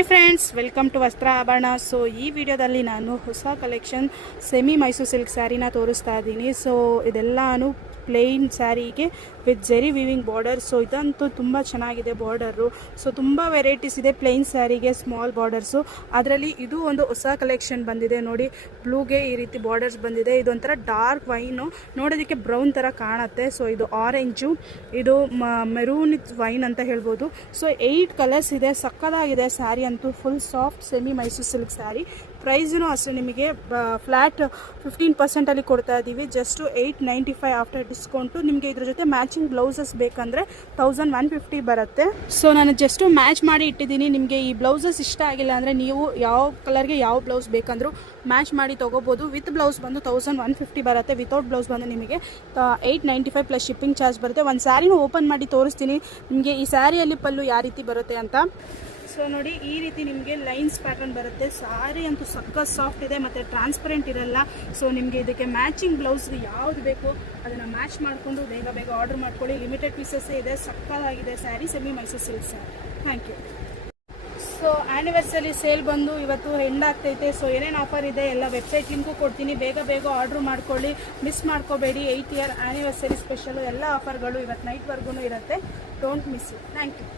Hi friends, welcome to ವಸ್ತ್ರ ಆಭರಣ. So ಈ ವಿಡಿಯೋದಲ್ಲಿ ನಾನು ಹೊಸ ಕಲೆಕ್ಷನ್ ಸೆಮಿ ಮೈಸೂರು ಸಿಲ್ಕ್ ಸ್ಯಾರಿನ ತೋರಿಸ್ತಾ ಇದ್ದೀನಿ. ಸೊ ಇದೆಲ್ಲಾನು ಪ್ಲೇನ್ ಸ್ಯಾರಿಗೆ with zari weaving border. So ಇದಂತೂ ತುಂಬ ಚೆನ್ನಾಗಿದೆ ಬಾರ್ಡರು. ಸೊ ತುಂಬ ವೆರೈಟೀಸ್ ಇದೆ ಪ್ಲೇನ್ ಸ್ಯಾರಿಗೆ ಸ್ಮಾಲ್ ಬಾರ್ಡರ್ಸು. ಅದರಲ್ಲಿ ಇದು ಒಂದು ಹೊಸ ಕಲೆಕ್ಷನ್ ಬಂದಿದೆ ನೋಡಿ. ಬ್ಲೂಗೆ ಈ ರೀತಿ ಬಾರ್ಡರ್ಸ್ ಬಂದಿದೆ. ಇದೊಂಥರ ಡಾರ್ಕ್ ವೈನು, ನೋಡೋದಕ್ಕೆ ಬ್ರೌನ್ ಥರ ಕಾಣುತ್ತೆ. ಸೊ ಇದು ಆರೆಂಜು, ಇದು ಮೆರೂನ್ ವೈನ್ ಅಂತ ಹೇಳ್ಬೋದು. ಸೊ 8 ಕಲರ್ಸ್ ಇದೆ. ಸಕ್ಕದಾಗಿದೆ ಸ್ಯಾರಿ ಅಂತೂ. Full soft semi Mysuru silk sari. Price ಅಷ್ಟೇ ನಿಮಗೆ ಫ್ಲ್ಯಾಟ್ 15% ಕೊಡ್ತಾ ಇದ್ದೀವಿ. Just 895 after discount. ನಿಮಗೆ ಇದ್ರ ಜೊತೆ ಮ್ಯಾಚಿಂಗ್ ಬ್ಲೌಸಸ್ ಬೇಕಂದರೆ 1150 ಬರುತ್ತೆ. ಸೊ ನಾನು ಜಸ್ಟು ಮ್ಯಾಚ್ ಮಾಡಿ ಇಟ್ಟಿದ್ದೀನಿ. ನಿಮಗೆ ಈ ಬ್ಲೌಸಸ್ ಇಷ್ಟ ಆಗಿಲ್ಲ ಅಂದರೆ ನೀವು ಯಾವ ಕಲರ್ಗೆ ಯಾವ ಬ್ಲೌಸ್ ಬೇಕಂದರೂ ಮ್ಯಾಚ್ ಮಾಡಿ ತೊಗೋಬೋದು. ವಿತ್ ಬ್ಲೌಸ್ ಬಂದು 1150 ಬರುತ್ತೆ. ವಿತೌಟ್ ಬ್ಲೌಸ್ ಬಂದು ನಿಮಗೆ 895 ಪ್ಲಸ್ ಶಿಪ್ಪಿಂಗ್ ಚಾರ್ಜ್ ಬರುತ್ತೆ. ಒಂದು ಸ್ಯಾರಿನೂ ಓಪನ್ ಮಾಡಿ ತೋರಿಸ್ತೀನಿ ನಿಮಗೆ ಈ ಸ್ಯಾರಿಯಲ್ಲಿ ಪಲ್ಲು ಯಾವ ರೀತಿ ಬರುತ್ತೆ ಅಂತ. ಸೊ ನೋಡಿ, ಈ ರೀತಿ ನಿಮಗೆ ಲೈನ್ಸ್ ಪ್ಯಾಟರ್ನ್ ಬರುತ್ತೆ. ಸಾರಿ ಅಂತೂ ಸಕ್ಕ ಸಾಫ್ಟ್ ಇದೆ ಮತ್ತು ಟ್ರಾನ್ಸ್ಪರೆಂಟ್ ಇರಲ್ಲ. ಸೊ ನಿಮಗೆ ಇದಕ್ಕೆ ಮ್ಯಾಚಿಂಗ್ ಬ್ಲೌಸ್ಗೆ ಯಾವುದು ಬೇಕು ಅದನ್ನು ಮ್ಯಾಚ್ ಮಾಡಿಕೊಂಡು ಬೇಗ ಆರ್ಡರ್ ಮಾಡ್ಕೊಳ್ಳಿ. ಲಿಮಿಟೆಡ್ ಪೀಸಸ್ಸೇ ಇದೆ. ಸಕ್ಕದಾಗಿದೆ sari, semi Mysuru silk sari. Thank you. So anniversary sale ಬಂದು ಇವತ್ತು ಎಂಡ್ ಆಗ್ತೈತೆ. ಸೊ ಏನೇನು ಆಫರ್ ಇದೆ ಎಲ್ಲ ವೆಬ್ಸೈಟ್ ಲಿಂಕು ಕೊಡ್ತೀನಿ. ಬೇಗ ಆರ್ಡ್ರ್ ಮಾಡ್ಕೊಳ್ಳಿ, ಮಿಸ್ ಮಾಡ್ಕೋಬೇಡಿ. 8 ಇಯರ್ ಆ್ಯನಿವರ್ಸರಿ ಸ್ಪೆಷಲು ಎಲ್ಲ ಆಫರ್ಗಳು ಇವತ್ತು ನೈಟ್ವರೆಗೂ ಇರುತ್ತೆ. Don't miss it. Thank you.